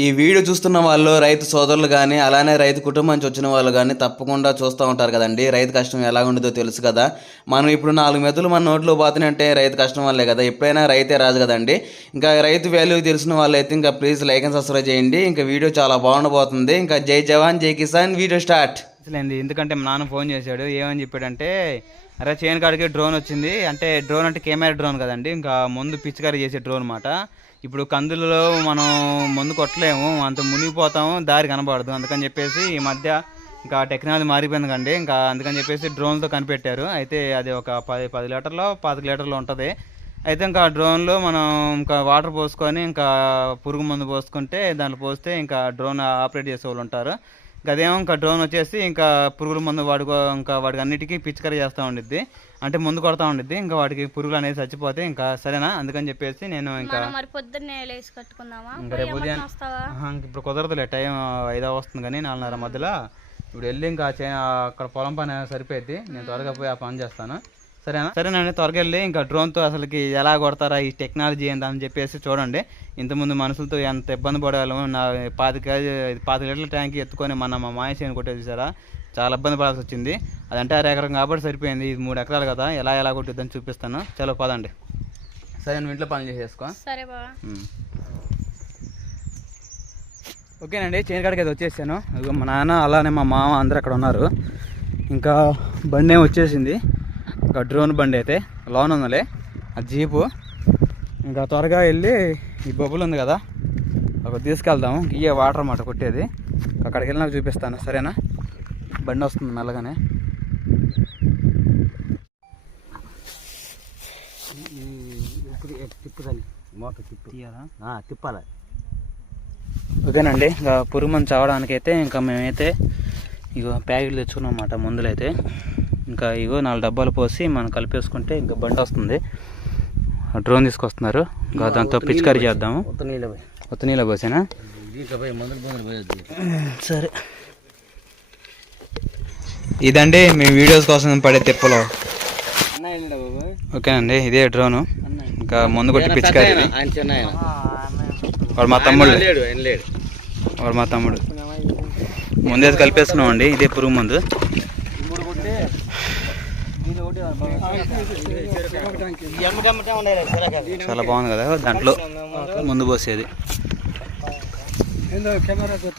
ఈ వీడియో చూస్తున్న వాళ్ళు రైతు సోదరులు కానీ అలానే రైతు కుటుంబం నుంచి వచ్చిన వాళ్ళు కానీ తప్పకుండా చూస్తూ ఉంటారు కదండి. రైతు కష్టం ఎలా ఉండదో తెలుసు కదా. మనం ఇప్పుడు నాలుగు మెతులు మన నోట్లో పోతున్నాయంటే రైతు కష్టం వల్లే కదా. ఎప్పుడైనా రైతే రాజు కదండి. ఇంకా రైతు వాల్యూ తెలిసిన వాళ్ళు అయితే ఇంకా ప్లీజ్ లైక్ అండ్ సబ్స్క్రైబ్ చేయండి. ఇంకా వీడియో చాలా బాగుండబోతుంది. ఇంకా జై జవాన్ జై కిసాన్ వీడియో స్టార్ట్. అసలేంది ఎందుకంటే మా నాన్న ఫోన్ చేశాడు. ఏమని చెప్పాడంటే అరే చేను కాడికి డ్రోన్ వచ్చింది. అంటే డ్రోన్ అంటే కెమెరా డ్రోన్ కదండి. ఇంకా ముందు పిచ్చికారి చేసే డ్రోన్ అనమాట ఇప్పుడు కందులలో మనం ముందు కొట్టలేము. అంత మునిగిపోతాము. దారి కనబడదు. అందుకని చెప్పేసి ఈ మధ్య ఇంకా టెక్నాలజీ మారిపోయింది కండి. ఇంకా అందుకని చెప్పేసి డ్రోన్తో కనిపెట్టారు. అయితే అది ఒక పది పది లీటర్లో పాతిక లీటర్లు ఉంటుంది. అయితే ఇంకా డ్రోన్లో మనం ఇంకా వాటర్ పోసుకొని ఇంకా పురుగు మందు పోసుకుంటే దాంట్లో పోస్తే ఇంకా డ్రోన్ ఆపరేట్ చేసే వాళ్ళు ఉంటారు. అదేమో ఇంకా డ్రోన్ వచ్చేసి ఇంకా పురుగుల మందు వాడుకో ఇంకా వాటికి అన్నిటికీ పిచికరీ చేస్తూ ఉండిద్ది. అంటే ముందు కొడతా ఉండిద్ది. ఇంకా వాటికి పురుగులు అనేది చచ్చిపోతే ఇంకా సరేనా? అందుకని చెప్పేసి నేను ఇంకా మనం మరి పొద్దున్నే లేచి కట్టుకుందామా? ఇంకా రేపు ఉదయం ఇప్పుడు కుదరదులే. టైం ఐదో వస్తుంది కానీ నాలుగున్నర మధ్యలో. ఇప్పుడు వెళ్ళి ఇంకా అక్కడ పొలం పని సరిపోద్ది నేను త్వరగా పోయి ఆ పని చేస్తాను. సరేనా? సరేనండి త్వరగా వెళ్ళి ఇంకా డ్రోన్తో అసలుకి ఎలా కొడతారా ఈ టెక్నాలజీ ఏందా అని చెప్పేసి చూడండి. ఇంతకుముందు మనుషులతో ఎంత ఇబ్బంది పడేవాళ్ళము నా పాతిక పాతిక లీటర్ల ట్యాంక్ ఎత్తుకొని మన మా మాయ చేయని కొట్టేది చూసారా? చాలా ఇబ్బంది పడాల్సి వచ్చింది. అదంటే అర ఎకరం కాబట్టి సరిపోయింది. ఇది మూడు ఎకరాలు కదా ఎలా ఎలా కొట్టిద్దని చూపిస్తాను. చలో పదండి. సరే నువ్వు ఇంట్లో పని చేసేసుకో. సరే మ్మ్. ఓకేనండి చైన్ కాడికి అయితే వచ్చేసాను. మా నాన్న అలానే మా మామ అందరు అక్కడ ఉన్నారు. ఇంకా బండి వచ్చేసింది. ఇంకా డ్రోన్ బండి అయితే లోన్ ఉందిలే. ఆ జీపు. ఇంకా త్వరగా వెళ్ళి ఈ బొబ్బులు ఉంది కదా అక్కడ తీసుకెళ్దాము. ఇయ్యే వాటర్ అన్నమాట కొట్టేది. అక్కడికి వెళ్ళి నాకు చూపిస్తాను సరేనా? బండి వస్తుంది మెల్లగానే. తిప్పుదని మోటార్ తిప్పు. తిప్పాలి? ఓకేనండి ఇంకా పురుగు మందు చావడానికి అయితే ఇంకా మేమైతే ఇగో ప్యాకెట్లు తెచ్చుకున్నాం అన్నమాట మందులైతే. ఇంకా ఇగో నాలుగు డబ్బాలు పోసి మనం కలిపేసుకుంటే ఇంకా బండి వస్తుంది. డ్రోన్ తీసుకొస్తున్నారు. ఇంకా దాంతో పిచికారీ చేద్దాము. మొత్తం నీళ్ళు పోయి కొత్త నీళ్ళ పోసేనా? సరే. ఇదండి మీ వీడియోస్ కోసం పడే తిప్పలో. అన్న వెళ్ళిండా బాబు? ఓకేనండి ఇదే డ్రోను. ఇంకా ముందు కొట్టి ఆయన వాడు మా తమ్ముడు. వాడు మా తమ్ముడు. ముందే కలిపేసుకున్నామండి ఇదే పురుగు మందు. చాలా బాగుంది కదా దాంట్లో ముందు పోసేది.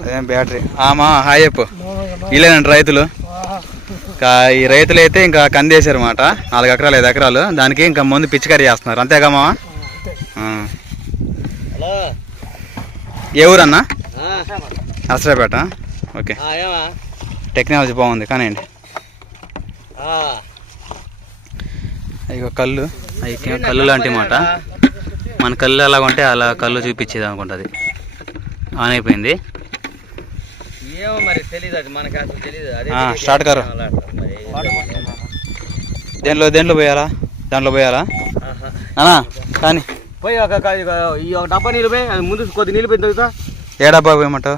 అదేం బ్యాటరీ. ఆమా హాయ్ చెప్పు. వీళ్ళేనండి రైతులు. ఈ రైతులు అయితే ఇంకా కందేశారు అనమాట నాలుగు ఎకరాలు ఐదు ఎకరాలు. దానికి ఇంకా ముందు పిచ్చికారీ చేస్తున్నారు. అంతేగా ఏ ఊరన్నా ఆ, నర్సరాపేట ఓకే. టెక్నాలజీ బాగుంది. కానివ్వండి. ఆ, ఇక కళ్ళు. అవి కళ్ళు లాంటి మాట. మన కళ్ళు ఎలా ఉంటే అలా కళ్ళు చూపించేది అనుకుంటుంది. ఆన్ అయిపోయింది. ఏమో మరి తెలియదు అది మనకి అసలు తెలియదు అదే ఆ, తెలియదు. Start car. అలా. దేంట్లో దేంట్లో పోయాలా? దాంట్లో పోయాలా. నానా కానీ. పోయి ఒక ఒక- ఈ ఒక డబ్బా నీళ్ళు పోయి అది ముందు కొద్ది నీళ్ళు పోయి తగ్గుతా ఏ డబ్బా పోయమంటావు?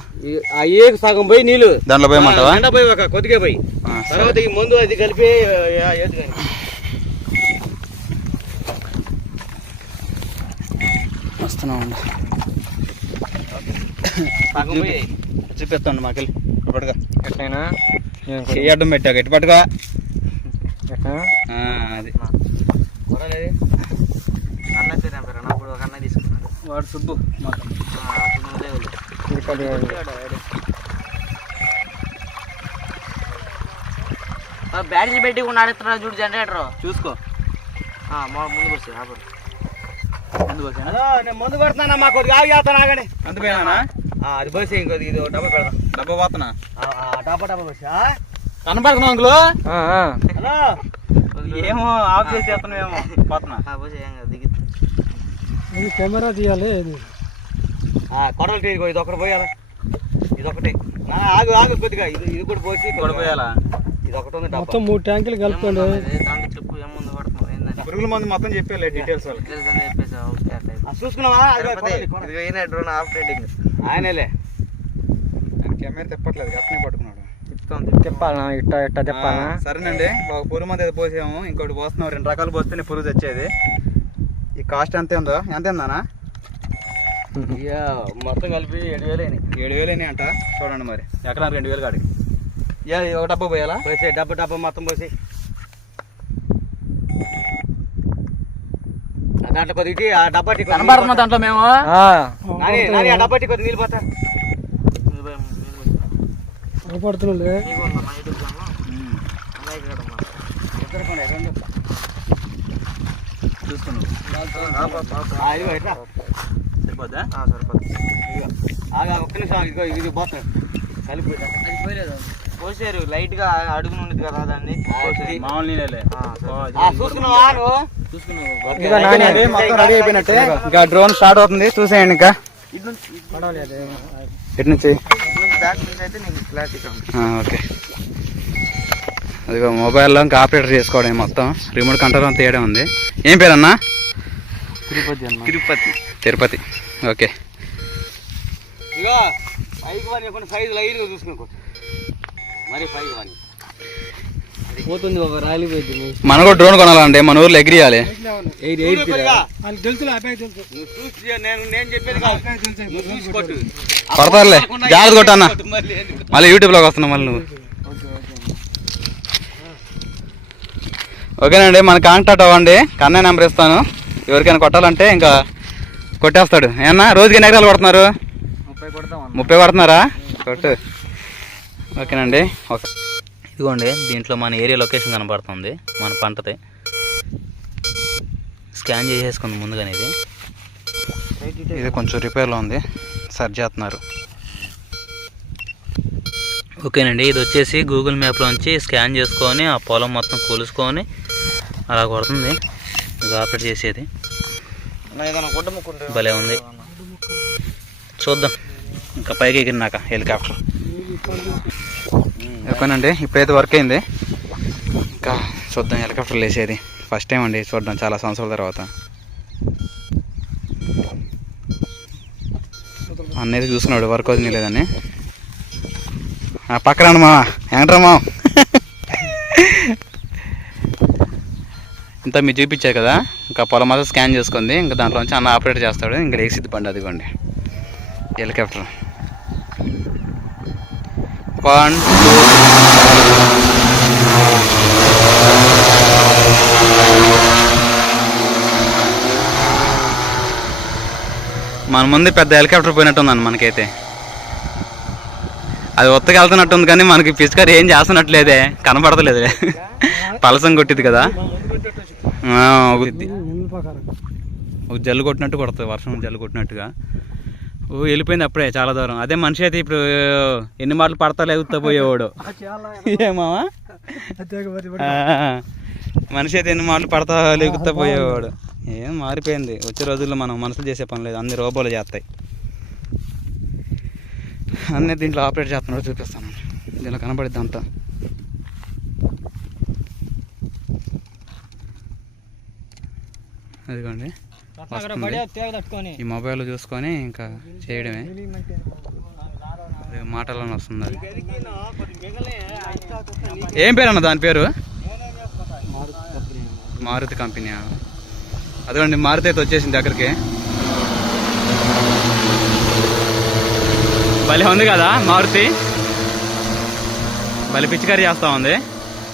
ఆ ఏకు సగం పోయి నీళ్ళు. దాంట్లో పోయమంటావా? పోయి ఒక కొద్దిగా పోయి. తర్వాత ఈ మందు అది కలిపి పోయి చూపిస్తాండి మాకెళ్ళి. ఇప్పటిగా ఎట్లయినా? చేయడం పెట్టాక. ఎటు పట్టుగా అది. వాడు సుబ్బు. బ్యాటరీ పెట్టి ఉన్నాడు చూడు జనరేటర్ చూసుకో. ముందుకు వస్తుంది నేను ముందు పెడుతున్నా మా కొద్దిగా ఆగి చేస్తాను ఆగండి. అందుపోయినా ఆ, అది పోసి ఇంకొద్ది ఇది ఒక డబ్బా పెడదాం. డబ్బా పోతున్నా. ఆ, ఆ, డబ్బా డబ్బా పోసి ఆ? కనపడుతున్నావు అంకులు? ఏమో ఆఫ్ చేసి చేస్తున్నావేమో. పోతున్నా. దిగి. కెమెరా తీయాలి ఇది ఆ, కొడవలు టీ ఇది ఒకటి పోయాలా? ఇది ఒకటి నా, ఆగు ఆగు కొద్దిగా. ఇది ఇది కూడా పోసి కూడా పోయాలా? ఇది ఒకటి ఉంది మొత్తం మూడు ట్యాంకులు కలుపుకోండి దాంట్లో చెప్పు ఏముంది పడుతున్నావు ఏందని పురుగుల మందు మొత్తం చెప్పాలి డీటెయిల్స్ వాళ్ళు చూసుకున్నావా? కొడవలి, కొడవలి. ఆయనేలే. కెమెరా తిప్పట్లేదు అట్నే పట్టుకున్నాడు. చెప్పాలనా ఇట్ట ఇట్ట చెప్పాలనా ఆ, సరేనండి. ఒక పురుగు మంది అయితే పోసాము ఇంకోటి పోస్తున్నాం. రెండు రకాలు పోస్తేనే పురుగు తెచ్చేది. ఈ కాస్ట్ ఎంత ఉందో? ఎంత ఉందనా ఇక మొత్తం కలిపి ఏడు వేలు అయినాయి. ఏడు వేలు అయినాయి అంట. చూడండి మరి. ఎకరా రెండు వేలు కాడికి. ఒక డబ్బా పోయాలా? పోసే డబ్బా డబ్బా మొత్తం పోసి దాంట్లో కొద్ది ఇటు, ఆ డబ్బా టీ కొద్ది నీళ్ళు కనబడుతున్నా దాంట్లో మేము. నాని నాని ఆ డబ్బా టీ కొద్ది నీళ్ళు పోతా. పడుతున్నాడు ఆ, ఇదిగో ఇట్లా సరిపోద్దా? ఆగా ఒక్క నిమిషం. ఇదిగో ఇది పోతుంది కలిపి పోసారు లైట్గా అడుగు నుండి కదా దాన్ని? మామూలు నీళ్ళే చూసుకున్నావా ఇంకా మొత్తం రెడీ అయిపోయినట్టే. ఇంకా డ్రోన్ స్టార్ట్ అవుతుంది. చూసేయండి ఇంకా. ఎటు నుంచి ఓకే. అదిగో మొబైల్లో ఇంకా ఆపరేటర్ చేసుకోవడం మొత్తం. రిమోట్ కంట్రోల్ అంతా తీయడం ఉంది. ఏం పేరన్నా? తిరుపతి అన్న. తిరుపతి. తిరుపతి. ఓకే. ఇగో పైకి సైజు లైట్గా చూసుకో. మరి పైకి వాని పోతుంది ఒక రాలి పోయింది మనం కూడా డ్రోన్ కొనాలండి మన ఊర్లో ఎగిరియాలి చూడు కొద్దిగా. వాళ్ళకి తెలుసు అబ్బాయి తెలుసు. నువ్వు చూసి చే- నేను నేను చెప్పేది కాదు. నువ్వు చూసి కొట్టు. కొడతారులే జాగ్రత్త కొట్టన్నా మళ్ళీ యూట్యూబ్లోకి వస్తున్నావు మళ్ళీ నువ్వు. ఓకేనండి మన కాంటాక్ట్ అవ్వండి. కన్నయ్య నెంబర్ ఇస్తాను. ఎవరికైనా కొట్టాలంటే ఇంకా కొట్టేస్తాడు. ఏమన్నా? రోజుకి ఎన్ని ఎకరాలు కొడుతున్నారు? ముప్పై కొడతాం ముప్పై కొడుతున్నారా? కొట్టు. ఓకేనండి ఓకే. ఇదిగోండి దీంట్లో మన ఏరియా లొకేషన్ కనబడుతుంది మన పంటది. స్కాన్ చేసేసుకుంది ముందుగానే ఇది ఇది కొంచెం రిపేర్లో ఉంది సరి చేస్తున్నారు. ఓకేనండి ఇది వచ్చేసి గూగుల్ మ్యాప్లోంచి స్కాన్ చేసుకొని ఆ పొలం మొత్తం కొలుసుకొని అలా కొడుతుంది. ఇది ఆపరేట్ చేసేది. భలే ఉంది. చూద్దాం ఇంకా పైకి ఎగిరినాక హెలికాప్టర్. ఓకేనండి ఇప్పుడైతే వర్క్ అయింది. ఇంకా చూద్దాం హెలికాప్టర్ లేసేది ఫస్ట్ టైం అండి చూడడం చాలా సంవత్సరాల తర్వాత. అన్నది చూసుకున్నాడు వర్క్ అవుతుంది లేదని పక్కన మా మావా మా ఇంత మీరు చూపించారు కదా ఇంకా పొలం అంతా స్కాన్ చేసుకుంది ఇంకా దాంట్లో నుంచి అన్న ఆపరేట్ చేస్తాడు ఇంకా లేచిద్ది బండి అదిగోండి. హెలికాప్టర్ మన ముందు పెద్ద హెలికాప్టర్ పోయినట్టుందండి మనకైతే. అది ఒత్తగా వెళ్తున్నట్టుంది కానీ మనకి పిచ్చుకారు ఏం చేస్తున్నట్లేదే కనపడతలేదే. పలసం కొట్టింది కదా. ఒక జల్లు కొట్టినట్టు కొడుతుంది వర్షం జల్లు కొట్టినట్టుగా. ఓ వెళ్ళిపోయింది అప్పుడే చాలా దూరం. అదే మనిషి అయితే ఇప్పుడు ఎన్ని మాటలు పడతా లేగుతా పోయేవాడు. ఏమావా మనిషి అయితే ఎన్ని మాటలు పడతా లేగుతా పోయేవాడు. ఏం మారిపోయింది. వచ్చే రోజుల్లో మనం మనసులు చేసే పని లేదు. అన్ని రోబోలు చేస్తాయి. అన్నీ దీంట్లో ఆపరేట్ చేస్తున్నాడు చూపిస్తాను. దీంట్లో కనబడిద్ది అంతా. అదిగోండి. వస్తుంది. ఈ మొబైల్ చూసుకొని ఇంకా చేయడమే. మాటలోనే వస్తుంది అది. ఏం పేరు అన్న దాని పేరు? మారుతి కంపెనీ అదిగోండి మారుతి అయితే వచ్చేసింది దగ్గరికి. భలే ఉంది కదా మారుతి. భలే పిచ్చికారి చేస్తా ఉంది.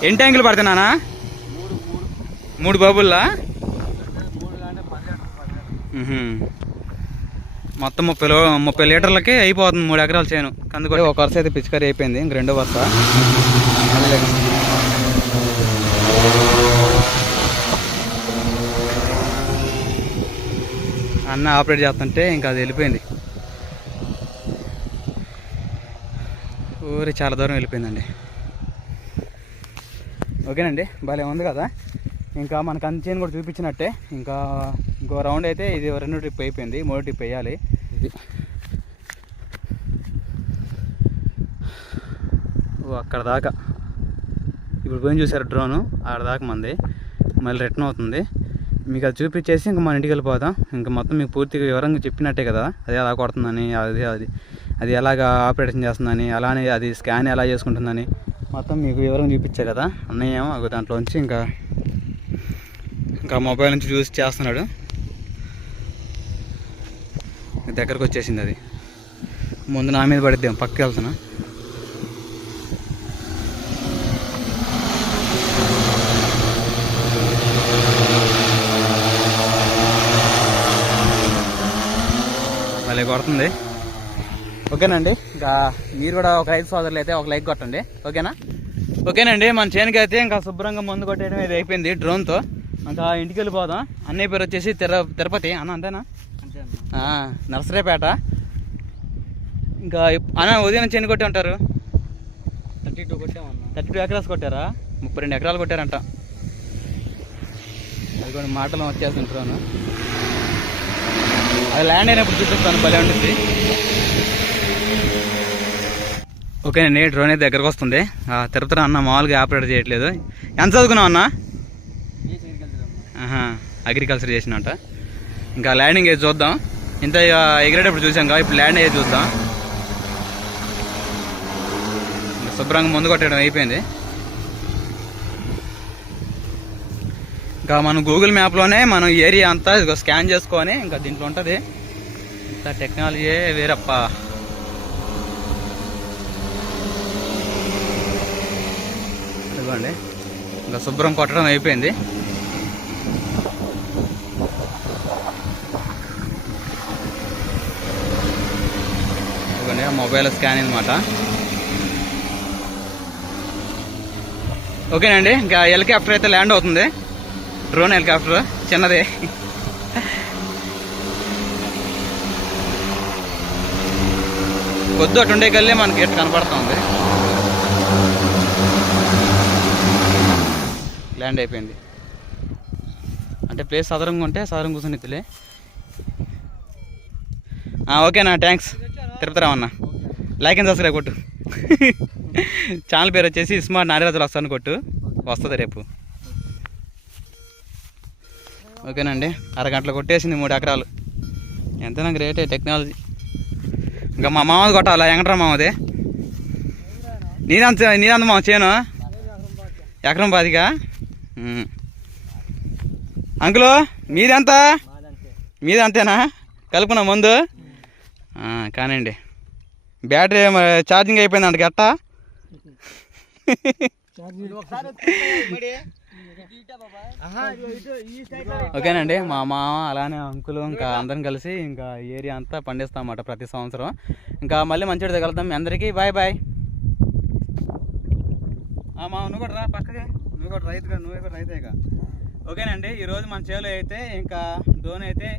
ఎన్ని ట్యాంకులు పడుతున్నానా? మూడు బాబుల్లా. మొత్తం ముప్పై ముప్పై లీటర్లకి అయిపోతుంది మూడు ఎకరాలు చేయను కందుకొట్టి ఒక వరుస అయితే పిచికారి అయిపోయింది. ఇంక రెండో వరుస. అన్న ఆపరేట్ చేస్తుంటే ఇంకా అది వెళ్ళిపోయింది. ఊరి చాలా దూరం వెళ్ళిపోయిందండి. ఓకేనండి? భలే ఉంది కదా? ఇంకా మనకు అంచేని కూడా చూపించినట్టే. ఇంకా ఇంకో రౌండ్ అయితే ఇది రెండు ట్రిప్ అయిపోయింది మూడో ట్రిప్ వేయాలి. ఇది. ఓ అక్కడ దాకా. ఇప్పుడు పోయి చూసారు డ్రోను? ఆడ దాకా మంది. మళ్ళీ రిటర్న్ అవుతుంది. మీకు అది చూపించేసి ఇంకా మన ఇంటికి వెళ్ళిపోతాం ఇంకా మొత్తం మీకు పూర్తిగా వివరంగా చెప్పినట్టే కదా. అది ఎలా కొడుతుందని అది అది అది ఎలాగ ఆపరేషన్ చేస్తుందని అలానే అది స్కాన్ ఎలా చేసుకుంటుందని మొత్తం మీకు వివరంగా చూపించే కదా. అన్నయ్య దాంట్లో నుంచి దాంట్లోంచి ఇంకా ఇంకా మొబైల్ నుంచి చూసి చేస్తున్నాడు. దగ్గరకు వచ్చేసింది అది. ముందు నా మీద పడిద్దాం పక్కకి వెళ్తున్నా. భలే కొడుతుంది. ఓకేనండి ఇంకా మీరు కూడా ఒక రైతు సోదరులు అయితే ఒక లైక్ కొట్టండి. ఓకేనా? ఓకేనండి మన చేనుకి అయితే ఇంకా శుభ్రంగా మందు కొట్టేయడం ఇది అయిపోయింది డ్రోన్తో. ఇంకా ఇంటికి వెళ్ళిపోదాం. అన్నయ్య పేరు వచ్చేసి తిరుపతి. అన్న అంతేనా? నర్సరీపేట. ఇంకా అన్న ఉదయం చేను కొట్టి ఉంటారు? థర్టీ టూ కొట్టామన్నా. థర్టీ టూ ఎకరాస్ కొట్టారా? ముప్పై రెండు ఎకరాలు కొట్టారంట. అది కూడా మాటలు వచ్చేస్తుంది డ్రోన్ అది ల్యాండ్ అయినప్పుడు చూపిస్తాను భలే ఉంటుంది ఓకేనండి డ్రోన్ అయితే దగ్గరకు వస్తుంది. ఆ, తిరుపతిలో అన్న మామూలుగా ఆపరేట్ చేయట్లేదు. ఎంత చదువుకున్నావు అన్న? అగ్రికల్చర్ చేసినట్ట ఇంకా ల్యాండింగ్ ఏది చూద్దాం. ఇంత ఇక ఎగిరేటప్పుడు చూసాం కదా ఇప్పుడు ల్యాండ్ అయ్యేది చూద్దాం. ఇంకా శుభ్రంగా ముందు కొట్టడం అయిపోయింది. ఇంకా మనం గూగుల్ మ్యాప్లోనే మనం ఏరియా అంతా ఇదిగో స్కాన్ చేసుకొని ఇంకా దీంట్లో ఉంటుంది. ఇంత టెక్నాలజీ వేరప్ప. ఇదిగోండి. ఇంకా శుభ్రం కొట్టడం అయిపోయింది ఇదిగోండి మొబైల్ స్కాన్ అనమాట ఓకేనండి ఇంకా హెలికాప్టర్ అయితే ల్యాండ్ అవుతుంది. డ్రోన్ హెలికాప్టర్ చిన్నదే. పొద్దు అటు ఉండే కల్లే మనకి గేట్ కనపడుతుంది. ల్యాండ్ అయిపోయింది. అంటే ప్లేస్ సదరంగా ఉంటే సదరం కూర్చొని ఎత్తులే. ఓకేనా థ్యాంక్స్ తిరుపతి రావన్నా లైక్ అండ్ సబ్స్క్రైబ్ కొట్టు. ఛానల్ పేరు వచ్చేసి స్మార్ట్ నారీరాజులు వస్తాను కొట్టు. వస్తుంది రేపు. ఓకేనండి? అరగంటలో కొట్టేసింది మూడు ఎకరాలు. ఎంతైనా గ్రేటే టెక్నాలజీ ఇంకా మా మామది కొట్టాలా? ఎంగట్రా మామది? నీదంత నీదంత మామ చేను? ఎకరం ఉమ్. అంకులు మీదెంత. మీది అంతేనా? కలుపుకున్నా ముందు? ఆ, కానివ్వండి. బ్యాటరీ మరి ఛార్జింగ్ అయిపోయిందంట గట్ట? ఓకేనండి మా మామ అలానే అంకులు ఇంకా అందరం కలిసి ఇంకా ఏరియా అంతా పండిస్తామన్నమాట ప్రతి సంవత్సరం. ఇంకా మళ్ళీ మంచిగా తగలుతాం మీ అందరికీ బాయ్ బాయ్. మా నువ్వు కూడా రా పక్కకి. నువ్వు కూడా రైతుగా నువ్వు కూడా రైతేగా ఓకేనండి ఈరోజు మన చేలో అయితే ఇంకా డ్రోన్ అయితే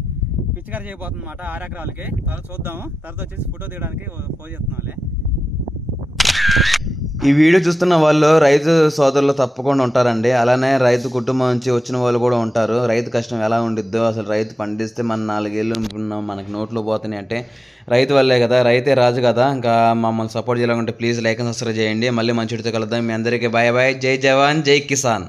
పిచ్చికారు చేయబోతుంది అనమాట ఆరు ఎకరాలకి. తర్వాత చూద్దాము. తర్వాత వచ్చేసి ఫోటో తీయడానికి ఫోన్ చేస్తున్నాంలే ఈ వీడియో చూస్తున్న వాళ్ళు రైతు సోదరులు తప్పకుండా ఉంటారండి. అలానే రైతు కుటుంబం నుంచి వచ్చిన వాళ్ళు కూడా ఉంటారు. రైతు కష్టం ఎలా ఉండిద్దో అసలు రైతు పండిస్తే మన నాలుగేళ్ళు మనకి నోట్లో పోతున్నాయి అంటే రైతు వల్లే కదా రైతే రాజు కదా. ఇంకా మమ్మల్ని సపోర్ట్ చేయాలంటే ప్లీజ్ లైక్ అండ్ సబ్స్క్రైబ్ చేయండి. మళ్ళీ మంచితో కలుద్దాం. మీ అందరికీ బాయ్ బాయ్. జై జవాన్ జై కిసాన్.